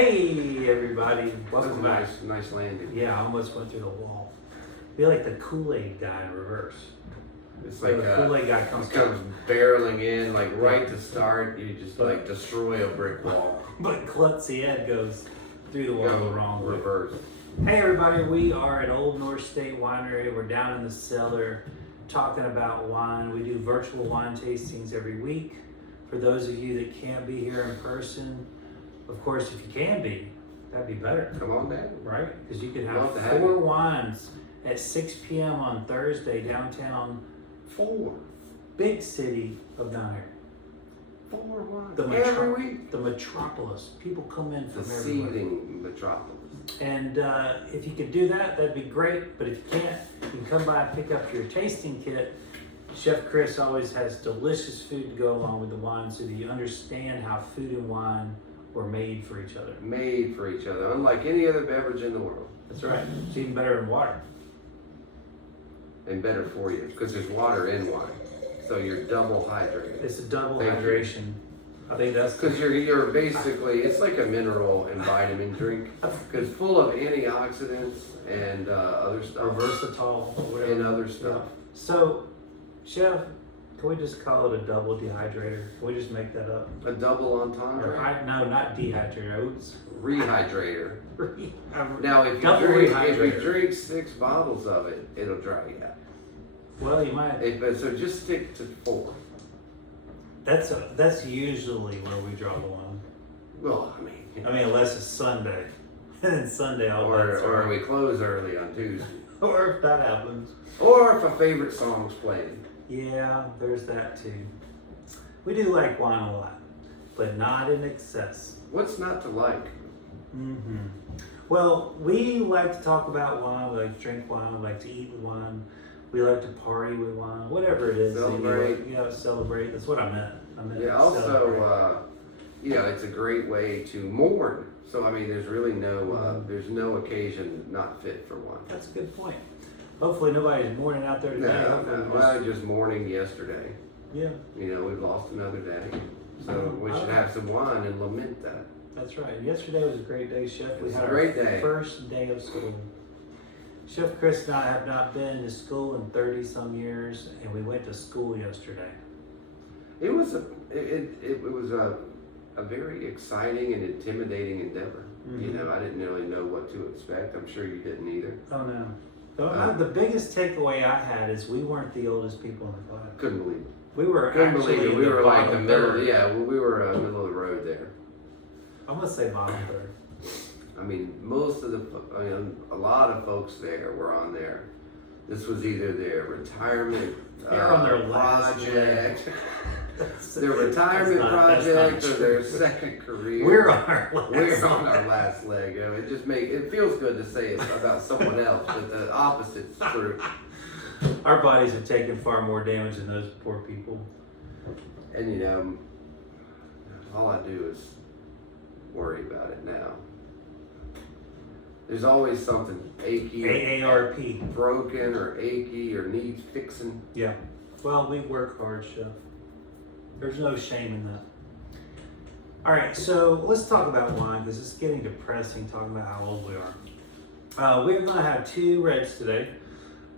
Hey everybody, welcome back. Nice landing. Yeah, I almost went through the wall. Be like the Kool-Aid guy in reverse. It's So like the Kool-Aid guy comes barreling in, like right to start, you just like destroy a brick wall. but klutzy Ed goes through the wall the wrong way. Reverse. Hey everybody, we are at Old North State Winery. We're down in the cellar talking about wine. We do virtual wine tastings every week. For those of you that can't be here in person, of course, if you can be, that'd be better. Come on down. Right? Because you could have Love to have four you. wines at 6 p.m. on Thursday downtown, 4 big city of down here. 4 wines. The Every week. The metropolis. People come in The from everywhere. seething metropolis. And if you could do that, that'd be great. But if you can't, you can come by and pick up your tasting kit. Chef Chris always has delicious food to go along with the wine so that you understand how food and wine were made for each other. Made for each other, unlike any other beverage in the world. That's right. It's even better than water. And better for you, because there's water in wine. So you're double hydrated. It's a double Thank you. hydration. I think that's Because you're basically, it's like a mineral and vitamin drink. Because full of antioxidants and other stuff. versatile, whatever. And other stuff. So, Chef, can we just call it a double dehydrator? Can we just make that up? A double Or entendre. no, not dehydrator. Oops. Rehydrator. Double Now, if you drink 6 bottles of it, it'll dry you out. Well, you might. So just stick to 4. That's usually where we draw the line. Well, I mean, unless it's Sunday, and then Sunday all bets or are- we close early on Tuesday. or if that happens. Or if a favorite song's playing. Yeah, there's that too. We do like wine a lot, but not in excess. What's not to like? Mm-hmm. Well, we like to talk about wine. We like to drink wine. We like to eat with wine. We like to party with wine. Whatever it is. that you Celebrate. like. Yeah, celebrate. That's what I meant. Yeah, celebrate. also, it's a great way to mourn. So, I mean, there's really there's no occasion not fit for one. That's a good point. Hopefully nobody's mourning out there today. Hopefully we're I was just mourning yesterday. yeah, We've lost another day. So we should have some wine and lament that. that's right. Yesterday was a great day, Chef. We It's had a our great day. first day of school. Chef Chris and I have not been to school in 30 some years, and we went to school yesterday. It was a very exciting and intimidating endeavor. Mhm. I didn't really know what to expect. I'm sure you didn't either. Oh no. The biggest takeaway I had is we weren't the oldest people in the class. Couldn't believe it. We were Couldn't actually believe it. in We the were like the bottom middle. third. Yeah, we were middle of the road there. I'm gonna say bottom third. I mean, a lot of folks there were on there. This was either their retirement They're on their last project, That's- their retirement that's not project, or true. their second career. We're on our last. We're on our last leg. It feels good to say it about someone else, but the opposite's true. Our bodies have taken far more damage than those poor people. And all I do is worry about it now. There's always something achy, AARP. broken, or achy, or needs fixing. Yeah. Well, we work hard, Chef. There's no shame in that. All right, so let's talk about wine because it's getting depressing talking about how old we are. We're going to have 2 reds today,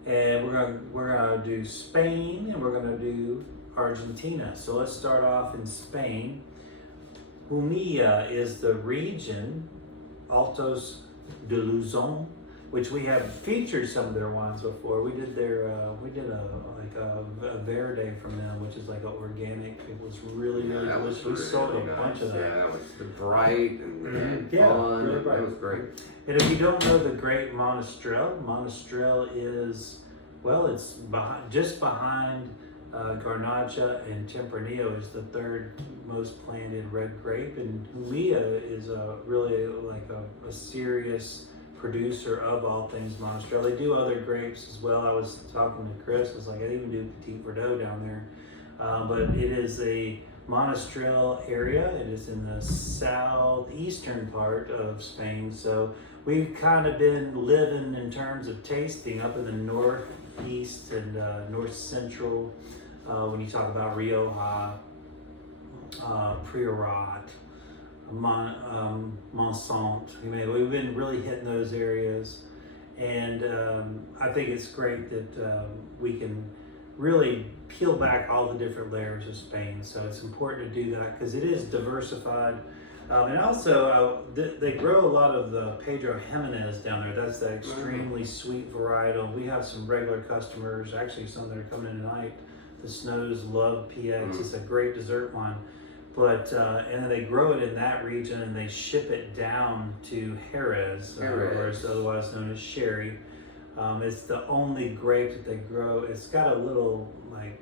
and we're gonna do Spain and we're gonna do Argentina. So let's start off in Spain. Humilla is the region, Altos de Luzon, which we have featured some of their wines before. We did a Verde from them, which is like an organic. It was really That was delicious. We sold a really bunch of nice. that. Yeah, that was bright and Yeah, fun. really bright. That was great. And if you don't know the great Monastrell is, well, it's just behind Garnacha, and Tempranillo is the 3rd most planted red grape, and Humilla is really like a serious producer of all things Monastrell. They do other grapes as well. I was talking to Chris, I was like, I even do Petit Verdot down there. But it is a Monastrell area. It is in the southeastern part of Spain. So we've kind of been living in terms of tasting up in the northeast and north central. When you talk about Rioja, Priorat, Monsant. We've been really hitting those areas, and I think it's great that we can really peel back all the different layers of Spain. So it's important to do that because it is diversified. And also, they grow a lot of the Pedro Jimenez down there. That's that extremely sweet varietal. We have some regular customers, actually some that are coming in tonight. The Snows love PX. It's a great dessert wine. But and then they grow it in that region and they ship it down to Jerez, or it's otherwise known as sherry. It's the only grape that they grow. It's got a little like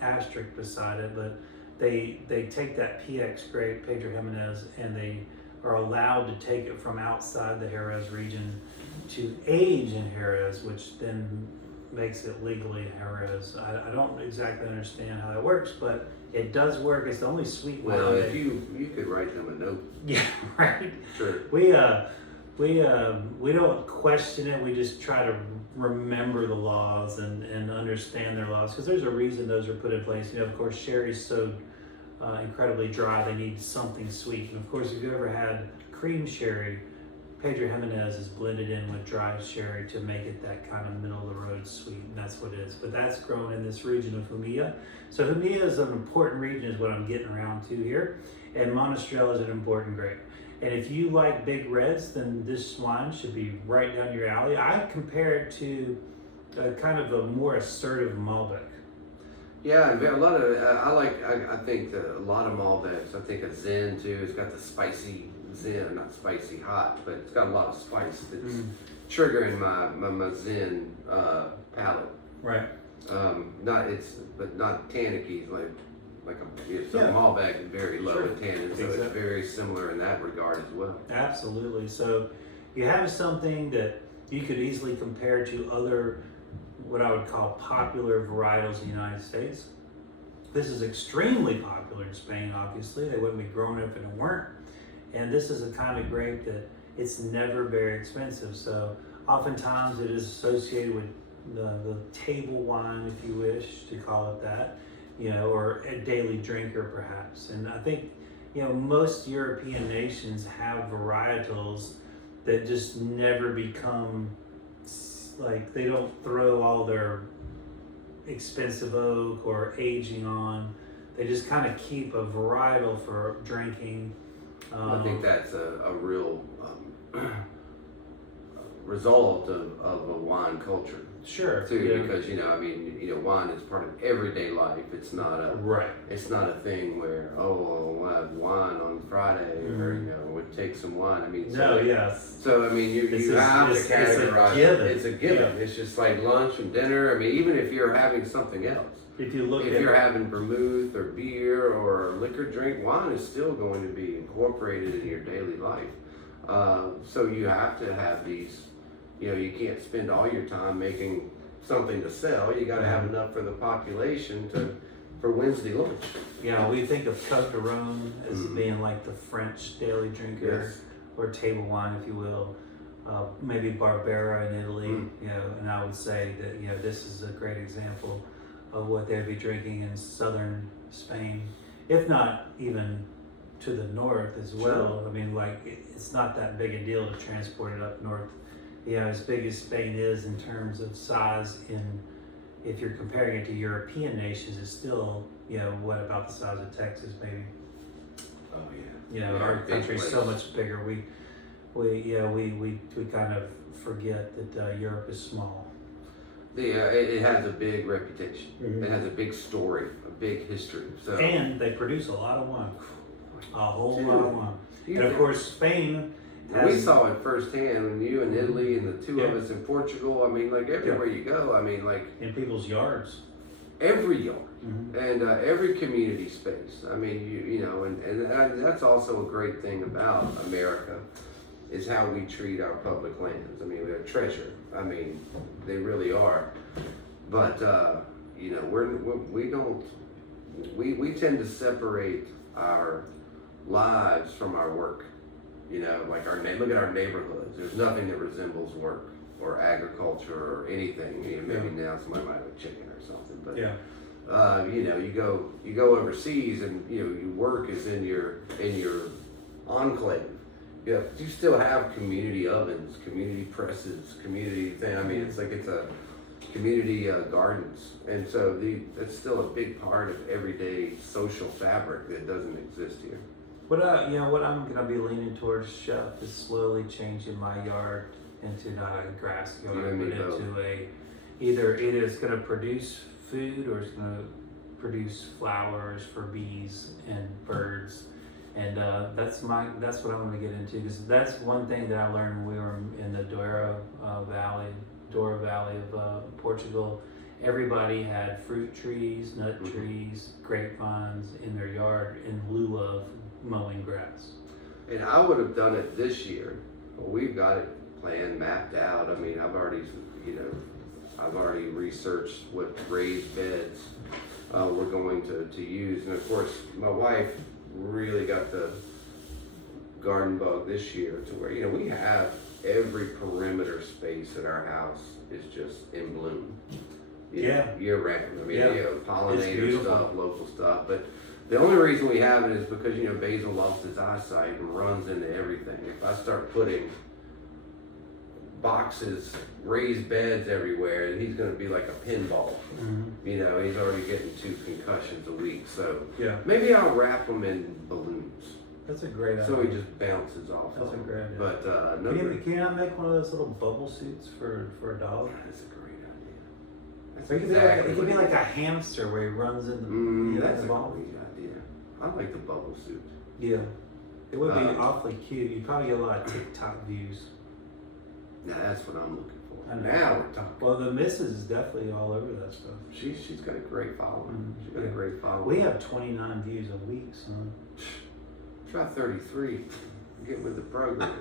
asterisk beside it, but they take that PX grape, Pedro Jimenez, and they are allowed to take it from outside the Jerez region to age in Jerez, which then makes it legally in Jerez. I don't exactly understand how that works, but it does work. It's the only sweet wine. Well, if you could write them a note. Yeah, right. Sure. We don't question it. We just try to remember the laws and understand their laws, because there's a reason those are put in place. Of course, sherry's so incredibly dry, they need something sweet. And of course, if you ever had cream sherry, Pedro Jimenez is blended in with dry sherry to make it that kind of middle of the road sweet, and that's what it is. But that's grown in this region of Jumilla. So Jumilla is an important region, is what I'm getting around to here, and Monastrell is an important grape. And if you like big reds, then this wine should be right down your alley. I compare it to kind of a more assertive Malbec. Yeah, a lot of I think a lot of Malbecs. I think a Zen too. It's got the spicy Zen, not spicy hot, but it's got a lot of spice that's triggering my Zen palate. Right. Not tannicky like a Malbec is very low in tannin, so it's very similar in that regard as well. Absolutely. So you have something that you could easily compare to other, what I would call popular varietals in the United States. This is extremely popular in Spain, obviously. They wouldn't be growing it if it weren't. And this is a kind of grape that it's never very expensive. So oftentimes it is associated with the table wine, if you wish to call it that, or a daily drinker perhaps. And I think, most European nations have varietals that just never become, like, they don't throw all their expensive oak or aging on. They just kind of keep a varietal for drinking. I think that's a real result of a wine culture. Sure. Too, because wine is part of everyday life. It's not a It's not a thing where we'll have wine on Friday, or we'll take some wine. I mean, so you have to categorize it. It's a given. Yeah. It's just like lunch and dinner. I mean, even if you're having something else. If you're having vermouth or beer or a liquor drink, wine is still going to be incorporated in your daily life. So you have to have these. You can't spend all your time making something to sell. You got to have enough for the population for Wednesday lunch. Yeah, we think of Cote de Rhone as being like the French daily drinker, or table wine, if you will. Maybe Barbera in Italy, and I would say that this is a great example of what they'd be drinking in southern Spain, if not even to the north as well. Sure. I mean, it's not that big a deal to transport it up north. As big as Spain is in terms of size, if you're comparing it to European nations, it's still, what about the size of Texas, maybe? Oh yeah. Our country's so much bigger. We kind of forget that Europe is small. It has a big reputation. It has a big story, a big history. So and they produce a lot of wine, a whole lot of wine. And of course, Spain. We saw it firsthand when you in Italy and the two of us in Portugal. I mean, like everywhere you go. I mean, like in people's yards, every yard and every community space. I mean, and that's also a great thing about America is how we treat our public lands. I mean, they're treasure. I mean, they really are. But we tend to separate our lives from our work. Like look at our neighborhoods. There's nothing that resembles work or agriculture or anything. Maybe now somebody might have a chicken or something, but you go overseas and your work is in your enclave. You still have community ovens, community presses, community thing. I mean, it's like it's a community gardens, and so it's still a big part of everyday social fabric that doesn't exist here. What I'm gonna be leaning towards, Chef, is slowly changing my yard into not a grass yard, but into either it's gonna produce food or it's gonna produce flowers for bees and birds, and that's what I'm gonna get into, because that's one thing that I learned when we were in the Douro Valley of Portugal. Everybody had fruit trees, nut trees, grapevines in their yard in lieu of mowing grass. And I would have done it this year. Well, we've got it planned, mapped out. I mean, I've already researched what raised beds we're going to use. And of course, my wife really got the garden bug this year to where, we have every perimeter space at our house is just in bloom. Year round. I mean, pollinator stuff, local stuff. But the only reason we have it is because, Basil lost his eyesight and runs into everything. If I start putting boxes, raised beds everywhere, he's going to be like a pinball. He's already getting 2 concussions a week. So maybe I'll wrap him in balloons. That's a great idea. So he just bounces off. That's a great idea. But can you not make one of those little bubble suits for a dog? That's a great idea. That's it could be like a hamster where he runs in the that's a great idea. I like the bubble suit. Yeah. It would be awfully cute. You'd probably get a lot of TikTok views. Now that's what I'm looking for. Now we're talking. Well, the missus is definitely all over that stuff. She's got a great following. She's got a great following. We have 29 views a week, son. Try 33. Get with the program.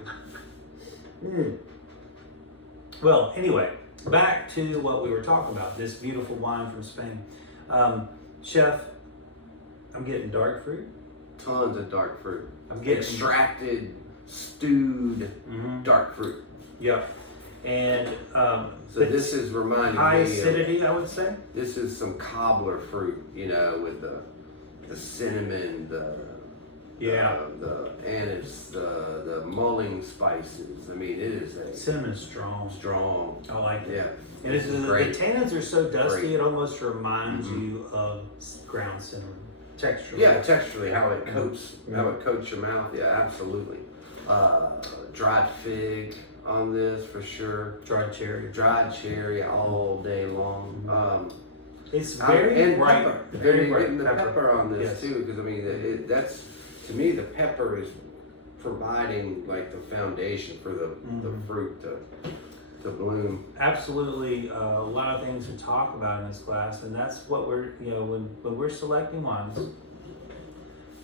Well, anyway, back to what we were talking about, this beautiful wine from Spain. Chef, I'm getting dark fruit. Tons of dark fruit. I'm getting extracted, stewed dark fruit. Yep. And so this is reminding high me acidity, I would say. This is some cobbler fruit, with the cinnamon, the anise, the mulling spices. I mean, it is a cinnamon's strong. I like it. Yeah. And the tannins are so dusty, it almost reminds you of ground cinnamon. Texturally. Yeah, texturally, how it coats your mouth. Yeah, absolutely. Dried fig on this for sure. Dried cherry all day long. It's very bright. Pepper. Very bright. Getting the pepper on this too, because I mean, that's to me the pepper is providing like the foundation for the fruit to bloom. Absolutely, a lot of things to talk about in this class, and that's what we're when we're selecting wines,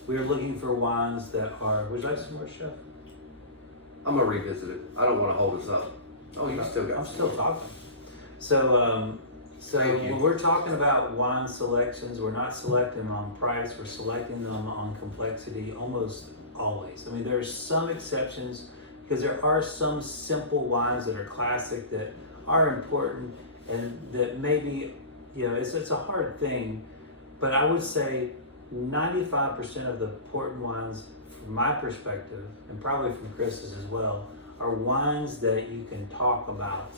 we're looking for wines that are. Would you like some more, Chef? I'm gonna revisit it. I don't want to hold us up. Oh, you still got. I'm still talking. So when we're talking about wine selections, we're not selecting them on price. We're selecting them on complexity almost always. I mean, there's some exceptions because there are some simple wines that are classic that are important and that maybe it's a hard thing. But I would say 95% of the important wines, from my perspective, and probably from Chris's as well, are wines that you can talk about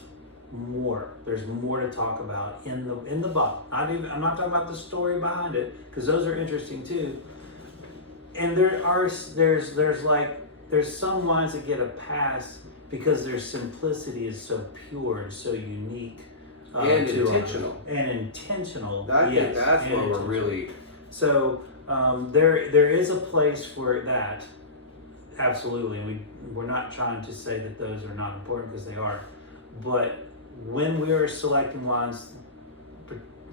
more. There's more to talk about in the bottle. I'm not talking about the story behind it, because those are interesting too. And there's some wines that get a pass because their simplicity is so pure and so unique. And intentional. That's what we're really. So there is a place for that, absolutely. And we're not trying to say that those are not important, because they are. But when we are selecting wines,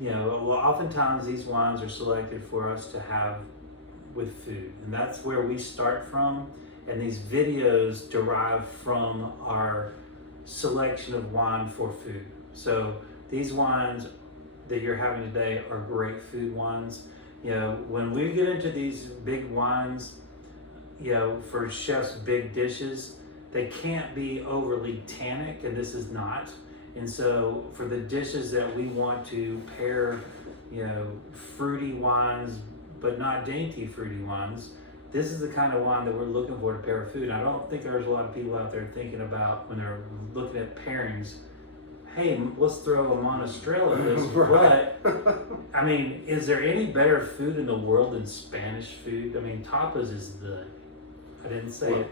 oftentimes these wines are selected for us to have with food, and that's where we start from. And these videos derive from our selection of wine for food. So these wines that you're having today are great food wines. When we get into these big wines, for chefs' big dishes, they can't be overly tannic, and this is not. And so for the dishes that we want to pair, fruity wines, but not dainty fruity wines, this is the kind of wine that we're looking for to pair with food. I don't think there's a lot of people out there thinking about when they're looking at pairings, hey, let's throw a Monastrell in this. Right. But, I mean, is there any better food in the world than Spanish food? I mean, tapas is I didn't say it.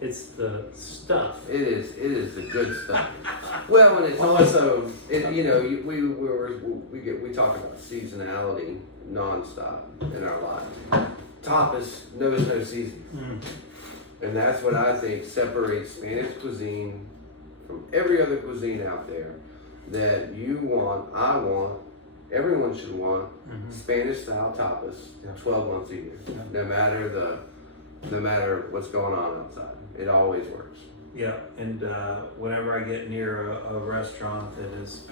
It's the stuff. It is the good stuff. Well, and it's also, we talk about seasonality nonstop in our lives. Tapas knows no season. And that's what I think separates Spanish cuisine from every other cuisine out there. That you want, I want, everyone should want Spanish style tapas 12 months a year. No matter what's going on outside. It always works. Yeah, and whenever I get near a restaurant that is,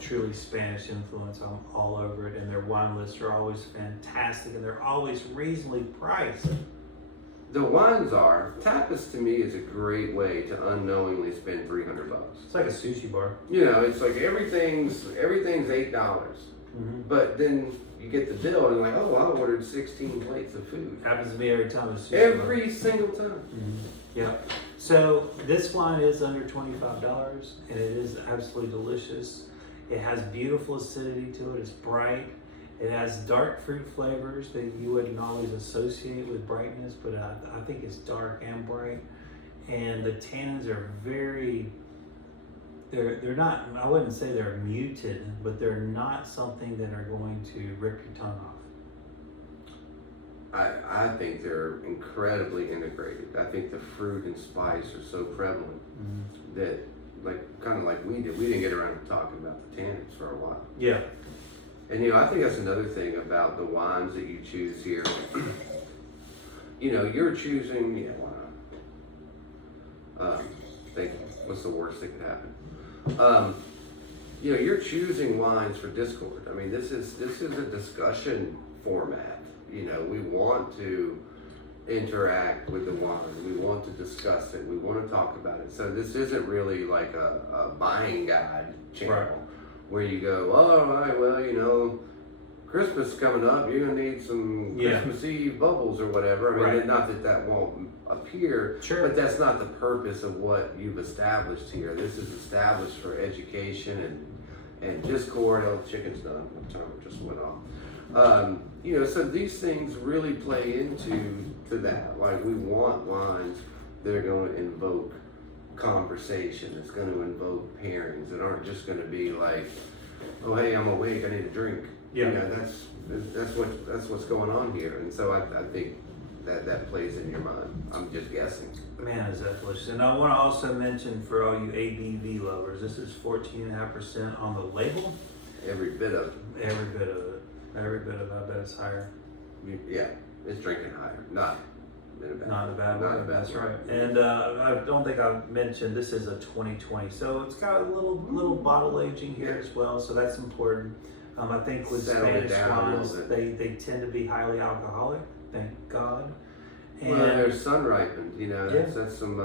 truly Spanish influence, I'm all over it. And their wine lists are always fantastic, and they're always reasonably priced. The wines are. Tapas to me is a great way to unknowingly spend $300. It's like a sushi bar. It's like everything's $8, but then you get the bill and you're like, oh, I ordered 16 plates of food. Happens to me every time it's sushi every single time. Yeah. So this wine is under $25, and it is absolutely delicious. It has beautiful acidity to it. It's bright. It has dark fruit flavors that you wouldn't always associate with brightness, but I think it's dark and bright. And the tannins are they're not, I wouldn't say they're muted, but they're not something that are going to rip your tongue off. I think they're incredibly integrated. I think the fruit and spice are so prevalent that, kind of like we did, we didn't get around to talking about the tannins for a while. Yeah. And I think that's another thing about the wines that you choose here. You're choosing, why not? Thank you. What's the worst that could happen? You're choosing wines for discord. I mean, this is a discussion format. We want to interact with the wine. We want to discuss it. We want to talk about it. So this isn't really like a buying guide channel where you go, oh, all right, well, Christmas coming up, you're gonna need some Christmas Eve bubbles or whatever. I mean, not that won't appear, but that's not the purpose of what you've established here. This is established for education and discord. Oh, the chicken's done. The timer just went off. So these things really play into that. Like, we want wines that are going to invoke conversation. It's going to invoke pairings that aren't just going to be like, oh, hey, I'm awake, I need a drink. Yeah. That's what's going on here. And so I think that plays in your mind. I'm just guessing. Man, is that delicious. And I want to also mention for all you ABV lovers, this is 14.5% on the label. Every bit of it. Every bit of it. Every bit of it. I bet it's higher. Yeah, it's drinking higher. Not in a bad way. That's right. And I don't think I've mentioned this is a 2020, so it's got a little bottle aging here as well, so that's important. I think with Spanish wines, they tend to be highly alcoholic. Thank God. And well, they're sun ripened. That's some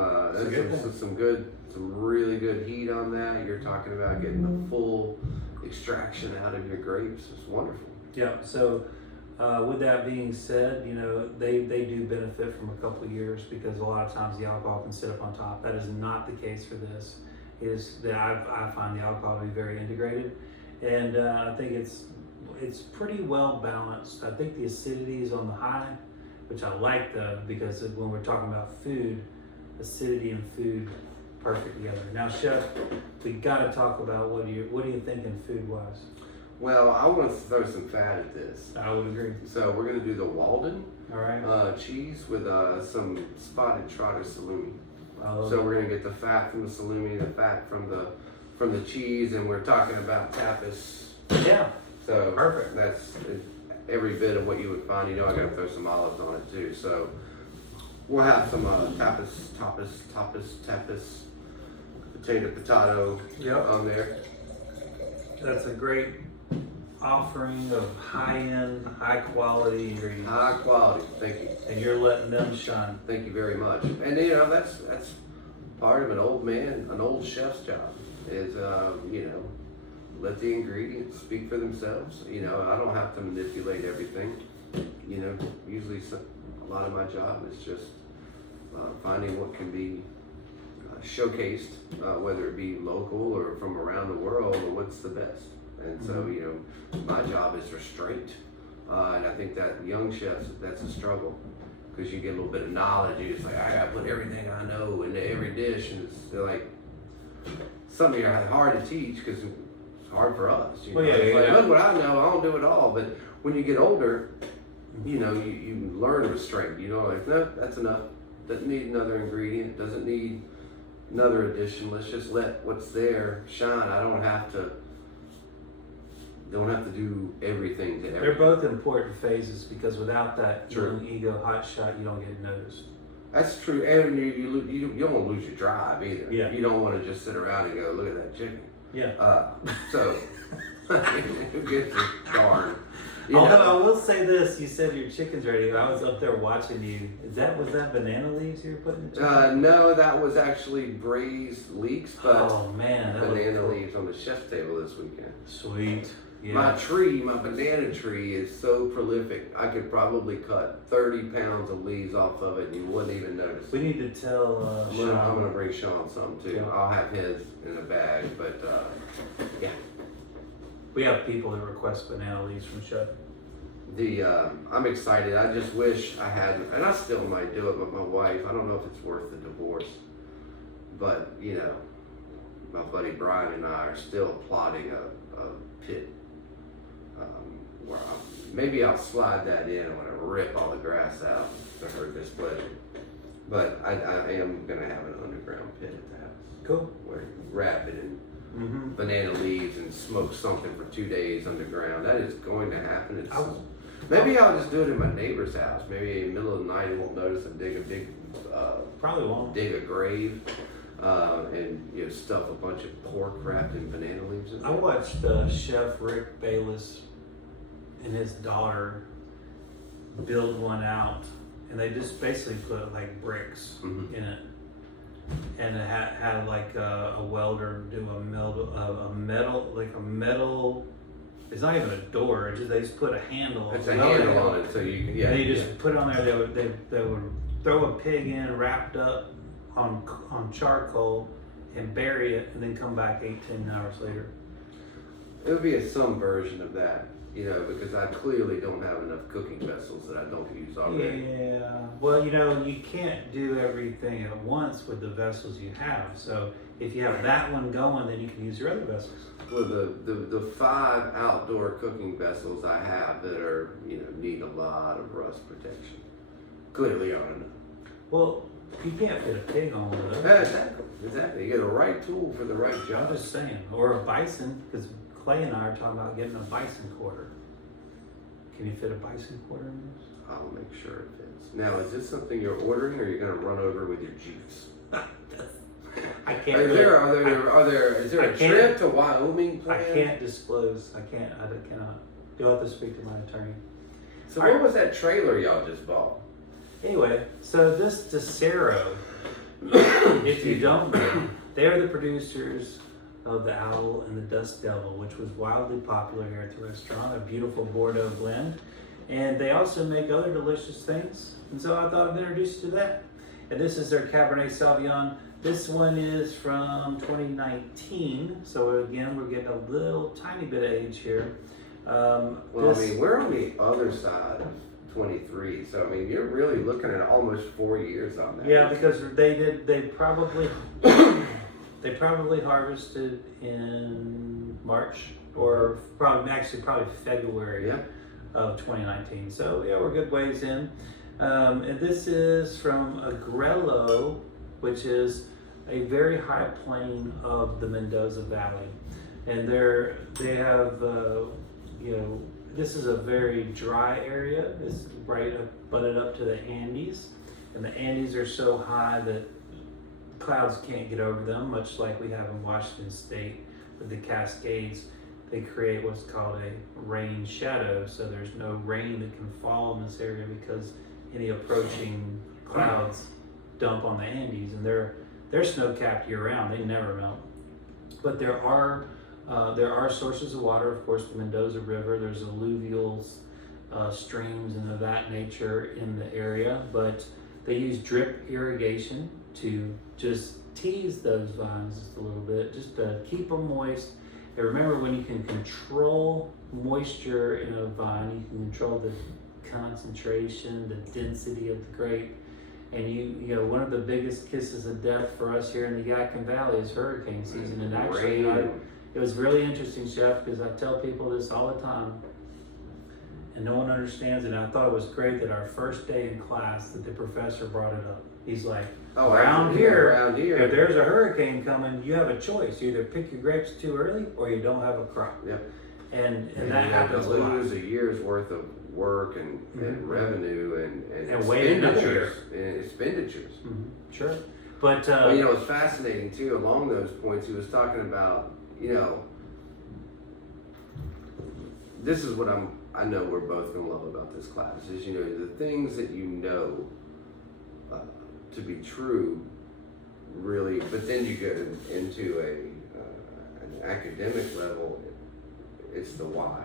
really good heat on that. You're talking about getting the full extraction out of your grapes. It's wonderful. Yeah. So. With that being said, they do benefit from a couple of years because a lot of times the alcohol can sit up on top. That is not the case for this. It is that I find the alcohol to be very integrated, and I think it's pretty well balanced. I think the acidity is on the high, which I like because when we're talking about food, acidity and food perfect together. Now, Chef, we got to talk about what are you thinking food wise? Well, I want to throw some fat at this. I would agree. So we're going to do the Walden cheese with some spotted trotter salumi. So we're going to get the fat from the salumi, the fat from the cheese, and we're talking about tapas. Yeah. So perfect. That's every bit of what you would find. I got to throw some olives on it too. So we'll have some tapas, potato on there. That's a great offering of high-end, high-quality ingredients. High quality, thank you. And you're letting them shine. Thank you very much. And that's part of an old chef's job is let the ingredients speak for themselves. I don't have to manipulate everything. usually a lot of my job is just finding what can be showcased, whether it be local or from around the world, or what's the best. And so, my job is restraint. And I think that young chefs, that's a struggle, because you get a little bit of knowledge. You just like, I gotta put everything I know into every dish, and it's like something hard to teach, because it's hard for us. Look what I know, I don't do it all. But when you get older, you learn restraint. Like, no, that's enough. Doesn't need another ingredient. Doesn't need another addition. Let's just let what's there shine. I don't have to do everything to everything. They're both important phases, because without that young ego hot shot, you don't get noticed. That's true, and you don't want to lose your drive either. Yeah. You don't want to just sit around and go, look at that chicken. Yeah. So who gets it? Darn. Although I will say this, you said your chicken's ready. I was up there watching you. Was that banana leaves you were putting in the chicken? No, that was actually braised leeks, but banana cool. leaves on the chef's table this weekend. Sweet. Yeah. My banana tree is so prolific. I could probably cut 30 pounds of leaves off of it and you wouldn't even notice. We need to tell Sean. I'm gonna bring Sean some too. Yeah. I'll have his in a bag, but yeah. We have people that request banana leaves from Chef. I'm excited. I just wish I hadn't, and I still might do it, but my wife, I don't know if it's worth the divorce. But, my buddy Brian and I are still plotting a pit where maybe I'll slide that in. I'm going to rip all the grass out to her displeasure. But I am going to have an underground pit at the house. Cool. Where you wrap it in banana leaves and smoke something for 2 days underground. That is going to happen. Maybe I'll just do it in my neighbor's house. Maybe in the middle of the night, he won't notice and dig a big, probably won't. Dig a grave, and stuff a bunch of pork wrapped in banana leaves. I watched Chef Rick Bayless and his daughter build one out, and they just basically put like bricks in it, and it had like a welder do a metal. It's not even a door. They just put a handle. It's a handle on it, so you can. Yeah. And you just put it on there. They would throw a pig in wrapped up on charcoal and bury it, and then come back 10 hours later. It would be some version of that, because I clearly don't have enough cooking vessels that I don't use already. Yeah. Well, you can't do everything at once with the vessels you have. So if you have that one going, then you can use your other vessels. Well, the 5 outdoor cooking vessels I have that are, need a lot of rust protection, clearly aren't enough. Well, you can't fit a pig on one of those. Exactly. You get the right tool for the right job. I'm just saying. Or a bison, because Clay and I are talking about getting a bison quarter. Can you fit a bison quarter in this? I'll make sure it fits. Now, is this something you're ordering, or are you going to run over with your Jeeps? I can't. Is there a trip to Wyoming planned? I can't disclose. I cannot. You'll have to speak to my attorney. So what was that trailer y'all just bought? Anyway, so this Decero, if you don't know, they're the producers of the Owl and the Dust Devil, which was wildly popular here at the restaurant, a beautiful Bordeaux blend. And they also make other delicious things. And so I thought I'd introduce you to that. And this is their Cabernet Sauvignon. This one is from 2019. So again, we're getting a little tiny bit of age here. We're on the other side of 23. So, you're really looking at almost 4 years on that. Yeah, because they probably harvested in March or probably February of 2019. So yeah, we're a good ways in. And this is from Agrello, which is a very high plain of the Mendoza Valley. And they have, this is a very dry area. It's butted up to the Andes. And the Andes are so high that clouds can't get over them, much like we have in Washington State with the Cascades. They create what's called a rain shadow, so there's no rain that can fall in this area because any approaching clouds dump on the Andes, and they're snow-capped year-round. They never melt. But there are sources of water. Of course, the Mendoza River. There's alluvials streams and of that nature in the area, but they use drip irrigation to just tease those vines just a little bit, just to keep them moist. And remember, when you can control moisture in a vine, you can control the concentration, the density of the grape. And you know, one of the biggest kisses of death for us here in the Yadkin Valley is hurricane season. And actually, it was really interesting, Chef, because I tell people this all the time, and no one understands it. And I thought it was great that our first day in class that the professor brought it up. He's like, around here, if there's a hurricane coming, you have a choice. You either pick your grapes too early or you don't have a crop. Yep. And that happens a lot. You lose a year's worth of work and revenue and wait another year. Expenditures. Mm-hmm. Sure. But well, you know, it's fascinating too. Along those points, he was talking about, you know, this is what I know we're both going to love about this class is, you know, the things that you know to be true, really, but then you get into an academic level. It's the why.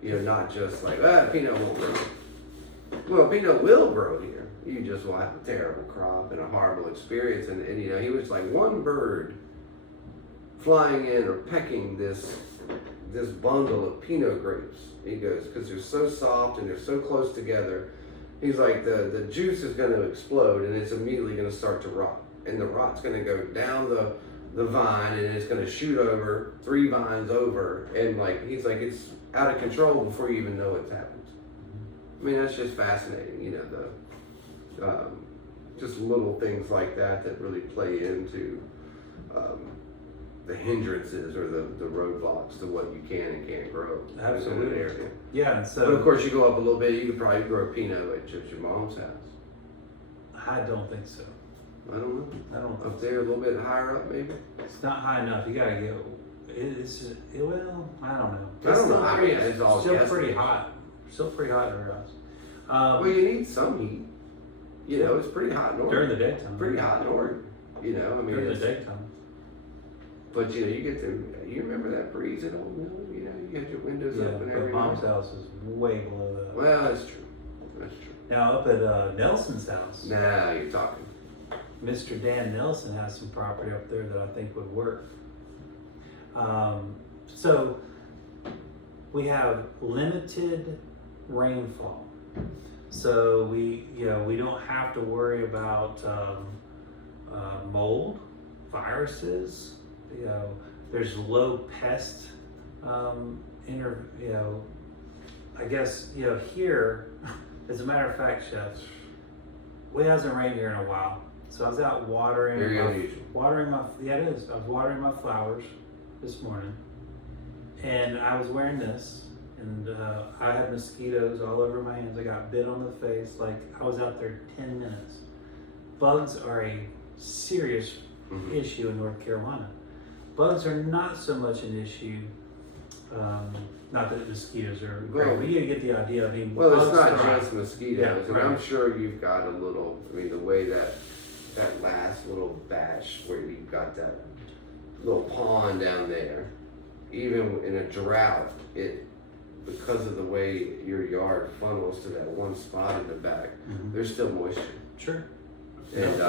You know, not just like, Pinot won't grow. Well, Pinot will grow here. You just will have a terrible crop and a horrible experience. And you know, he was like, one bird flying in or pecking this bundle of Pinot grapes. He goes, because they're so soft and they're so close together. He's like, the juice is going to explode and it's immediately going to start to rot. And the rot's going to go down the vine and it's going to shoot over 3 vines over. And like, he's like, it's out of control before you even know it's happened. I mean, that's just fascinating, you know, just little things like that really play into the hindrances or the roadblocks to what you can and can't grow. Absolutely. In an area. Yeah, and so. But of course, you go up a little bit, you could probably grow Pinot at your mom's house. I don't think so. I don't know. I don't think up there, a little bit higher up, maybe. It's not high enough. You gotta go. Well, I don't know. I don't know. I mean, it's all still pretty hot. Still pretty hot in our house. Well, you need some heat. You know, it's pretty hot in Oregon. During the daytime. Pretty hot in Oregon. You know, I mean. During the daytime. But you know, you remember that breeze at Old Mill? You know, you had your windows up and everything. But Mom's house is way below that. Well, that's true. That's true. Now up at Nelson's house. Now you're talking. Mr. Dan Nelson has some property up there that I think would work. So we have limited rainfall. So we don't have to worry about mold, viruses. You know, there's low pest. I guess here, as a matter of fact, Chef, it hasn't rained here in a while. So I was out watering. Very unusual. It is. I was watering my flowers this morning, and I was wearing this, and I had mosquitoes all over my hands. I got bit on the face. Like, I was out there 10 minutes. Bugs are a serious issue in North Carolina. Bugs are not so much an issue. Not that mosquitoes are great, but you get the idea. I mean, well, it's not just mosquitoes, yeah, and I'm sure you've got a little. I mean, the way that last little batch where you've got that little pond down there, even in a drought, because of the way your yard funnels to that one spot in the back, there's still moisture. Sure. And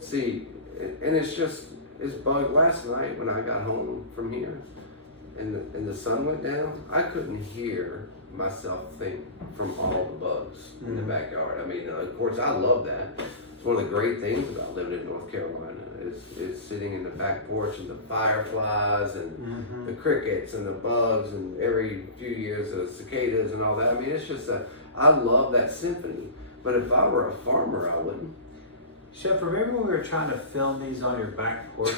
see, and it's bug. Last night when I got home from here, and the sun went down, I couldn't hear myself think from all the bugs in the backyard. I mean, of course, I love that. It's one of the great things about living in North Carolina. It's sitting in the back porch and the fireflies and the crickets and the bugs and every few years the cicadas and all that. I mean, it's just I love that symphony. But if I were a farmer, I wouldn't. Chef, remember when we were trying to film these on your back porch?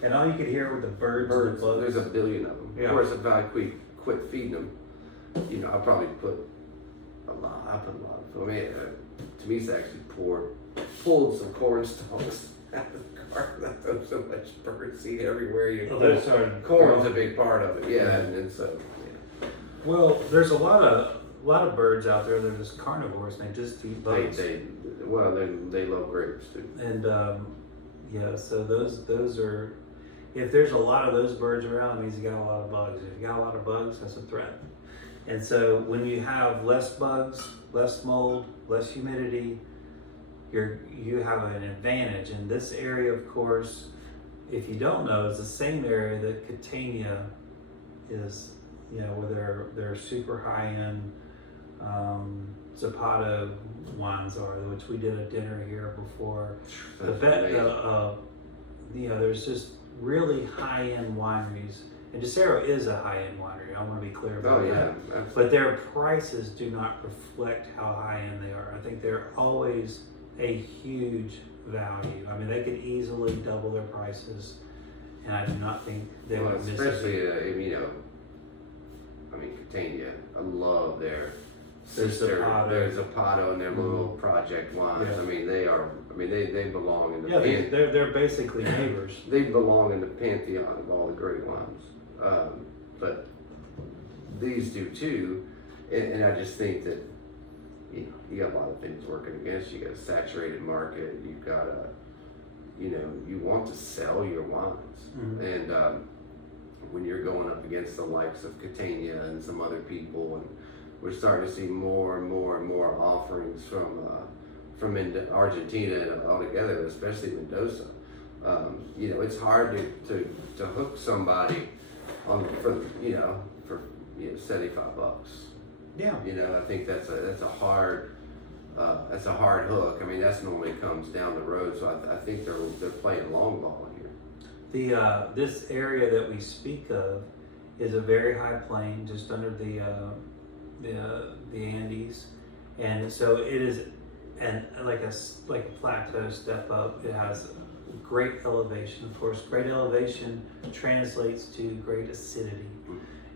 And all you could hear were the birds and the bugs? There's a billion of them. Yeah. Of course, if I quit feeding them, you know, I probably put a lot. I put a lot of food. I mean, to me, it's actually pulled some corn stalks out of the garden. I throw so much bird seed everywhere. Corn's a big part of it. Yeah, and so. Yeah. Well, there's a lot of birds out there that are just carnivores and they just eat bugs. They love grapes too. And so those are. If there's a lot of those birds around, it means you got a lot of bugs. If you got a lot of bugs, that's a threat. And so when you have less bugs, less mold, less humidity, you have an advantage. And this area, of course, if you don't know, is the same area that Catania is, where they're super high-end Zapata wines are, which we did a dinner here before. There's just really high-end wineries, and Decero is a high-end winery. I want to be clear about that. Absolutely. But their prices do not reflect how high-end they are. I think they're always a huge value. I mean, they could easily double their prices, and I do not think they would miss it. Especially, Catania. I love their Zapata and their little project wines. Yeah. I mean, they belong in the they're basically neighbors. They belong in the pantheon of all the great wines. But these do too, and I just think that you got a lot of things working against you. You got a saturated market. You've got you want to sell your wines, and when you're going up against the likes of Catania and some other people, and we're starting to see more and more and more offerings from Argentina altogether, especially Mendoza. It's hard to hook somebody for $75. Yeah. I think that's a hard hook. I mean, that's normally comes down the road. So I think they're playing long ball here. This area that we speak of is a very high plain, just under the Andes, and so it is, and like a plateau step up. It has great elevation. Of course, great elevation translates to great acidity,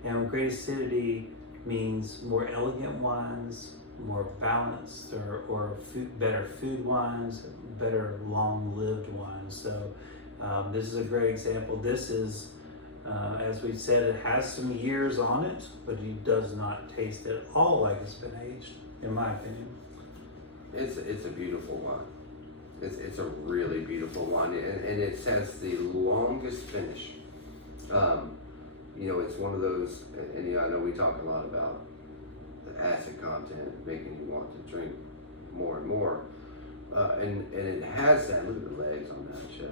and great acidity means more elegant wines, more balanced, or better food wines, better long-lived wines. So this is a great example. This is, as we said, it has some years on it, but it does not taste at all like it's been aged, in my opinion. It's a beautiful wine. It's a really beautiful wine, and it has the longest finish. It's one of those, and I know we talk a lot about the acid content making you want to drink more and more, and it has that. Look at the legs on that shit.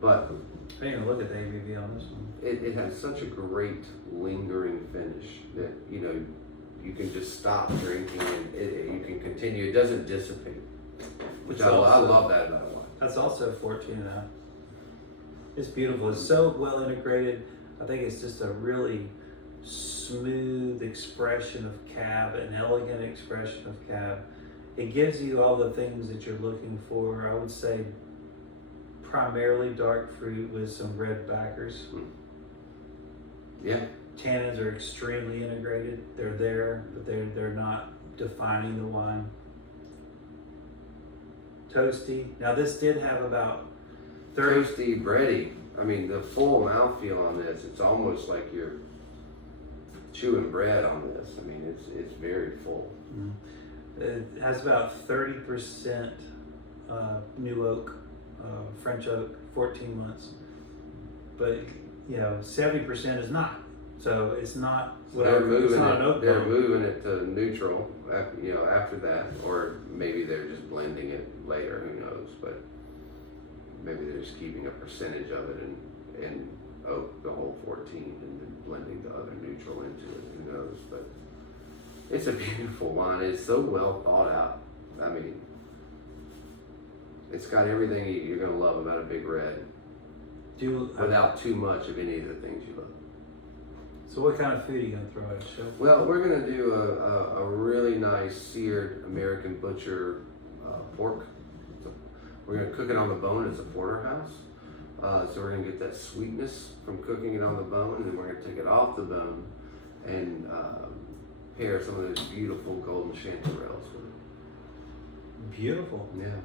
But I didn't even look at the ABV on this one. It has such a great lingering finish that you can just stop drinking and you can continue. It doesn't dissipate, which I love that about wine. That's also 14.5. It's beautiful. It's so well integrated. I think it's just a really smooth expression of cab, an elegant expression of cab. It gives you all the things that you're looking for. I would say primarily dark fruit with some red backers. Yeah. Tannins are extremely integrated. They're there, but they're not defining the wine. Toasty. Now this did have about 30. Toasty, bready. I mean, the full mouthfeel on this, it's almost like you're chewing bread on this. I mean, it's very full. It has about 30% new oak, French oak, 14 months. But 70% is not. So it's not. They're moving it to neutral, after that, or maybe they're just blending it later. Who knows? But maybe they're just keeping a percentage of it and oak, the whole 14, and then blending the other neutral into it. Who knows? But it's a beautiful wine. It's so well thought out. I mean, it's got everything you're gonna love about a big red, without too much of any of the things you love. So what kind of food are you gonna throw at the show? Well, we're gonna do a really nice seared American butcher pork. So we're gonna cook it on the bone as a porterhouse. So we're gonna get that sweetness from cooking it on the bone, and then we're gonna take it off the bone and pair some of those beautiful golden chanterelles with it. Beautiful. Yeah.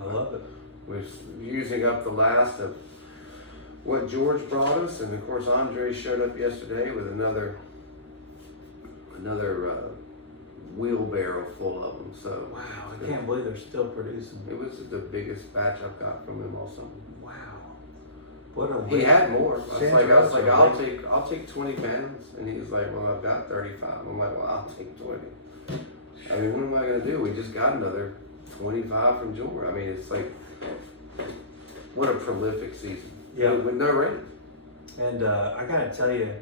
I love it. We're using up the last of what George brought us, and of course Andre showed up yesterday with another wheelbarrow full of them. So wow, I can't believe they're still producing. It was the biggest batch I've got from him all summer. Wow, What a He had more. I was like, Chanterelles I'll take 20 pounds, and he was like, well, I've got 35. I'm like, well, I'll take 20. I mean, what am I gonna do? We just got another 25 from Jewelry. I mean, it's like, what a prolific season. Yeah. With no rain. And I gotta tell you,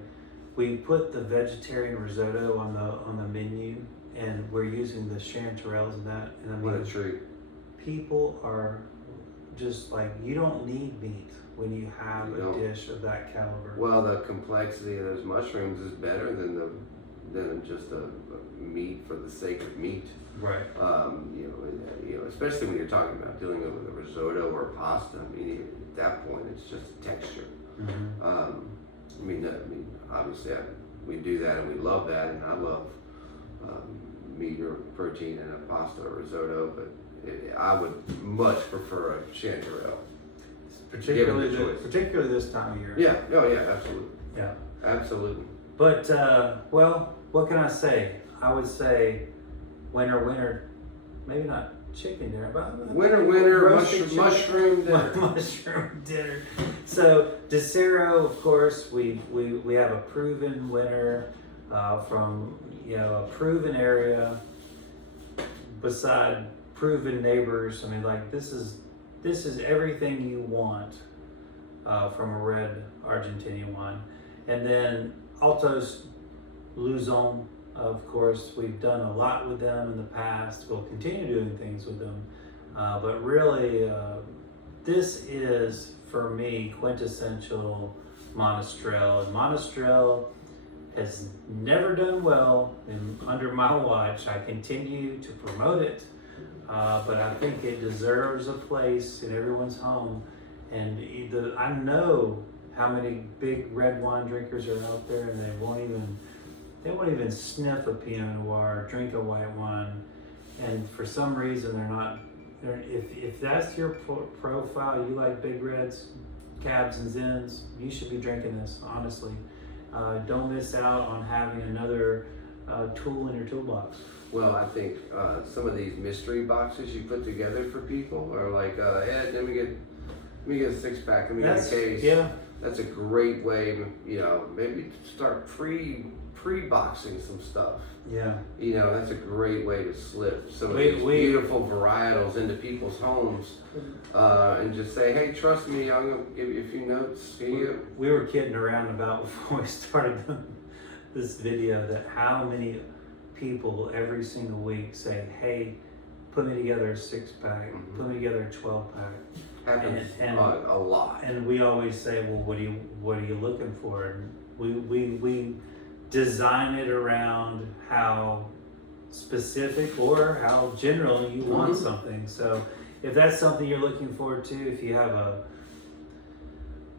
we put the vegetarian risotto on the menu, and we're using the chanterelles and that. And I mean, What a treat. People are just like, you don't need meat when you have a dish of that caliber. Well, the complexity of those mushrooms is better than just a meat for the sake of meat. Right. You know, especially when you're talking about dealing with a risotto or pasta. I mean, at that point, it's just texture. Mm-hmm. I mean, obviously, we do that and we love that, and I love meat or protein in a pasta or risotto, but I would much prefer a chanterelle. Particularly this time of year. Yeah. Oh, yeah. Absolutely. Yeah. Absolutely. But well, what can I say? I would say winter. Maybe not chicken dinner, but winter mushroom dinner. Mushroom dinner. So Decero, of course, we have a proven winner from a proven area, beside proven neighbors. I mean, like this is everything you want from a red Argentinian wine. And then Altos, Luzon, of course, we've done a lot with them in the past. We'll continue doing things with them. But really, this is, for me, quintessential Monastrell. And Monastrell has never done well under my watch. I continue to promote it, but I think it deserves a place in everyone's home. And I know how many big red wine drinkers are out there, and they won't even sniff a Pinot Noir, drink a white wine, and for some reason they're not. If that's your profile, you like big reds, cabs, and zins, you should be drinking this. Honestly, don't miss out on having another tool in your toolbox. Well, I think some of these mystery boxes you put together for people are like, yeah, let me get a 6-pack, let me get a case. Yeah. That's a great way, maybe start pre-boxing some stuff. Yeah. That's a great way to slip some of these beautiful varietals into people's homes, and just say, hey, trust me, I'm going to give you a few notes. We were kidding around about before we started this video that how many people every single week say, hey, put me together a 6-pack, put me together a 12-pack. Happens a lot. And we always say, well, what are you looking for? And we design it around how specific or how general you want something. So if that's something you're looking forward to, if you have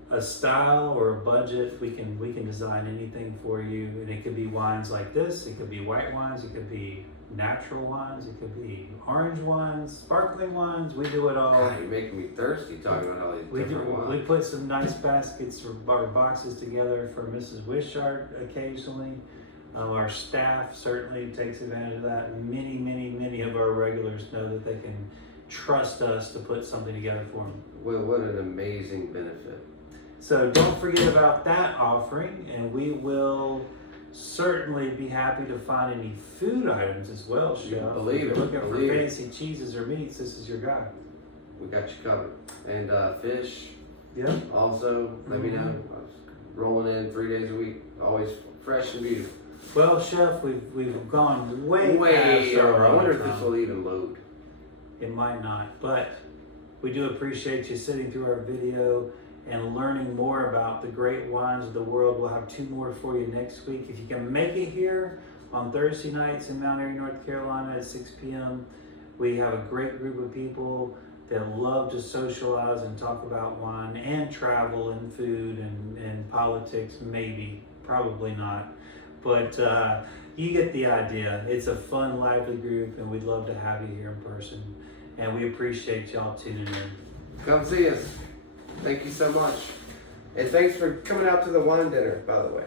a style or a budget, we can design anything for you. And it could be wines like this, it could be white wines, it could be natural wines, it could be orange wines, sparkling wines. We do it all. God, you're making me thirsty talking about all these different wines. We put some nice baskets or boxes together for Mrs. Wishart occasionally. Our staff certainly takes advantage of that. Many of our regulars know that they can trust us to put something together for them. Well, what an amazing benefit. So don't forget about that offering, and we will certainly be happy to find any food items as well, Chef. If you're looking for fancy cheeses or meats, this is your guy. We got you covered. And fish. Yeah. Also, let me know. Rolling in 3 days a week, always fresh and beautiful. Well, Chef, we've gone way over. I wonder if this will even load. It might not, but we do appreciate you sitting through our video and learning more about the great wines of the world. We'll have 2 more for you next week. If you can make it here on Thursday nights in Mount Airy, North Carolina at 6 p.m., we have a great group of people that love to socialize and talk about wine and travel and food and politics, probably not. But you get the idea. It's a fun, lively group, and we'd love to have you here in person. And we appreciate y'all tuning in. Come see us. Thank you so much. And thanks for coming out to the wine dinner, by the way.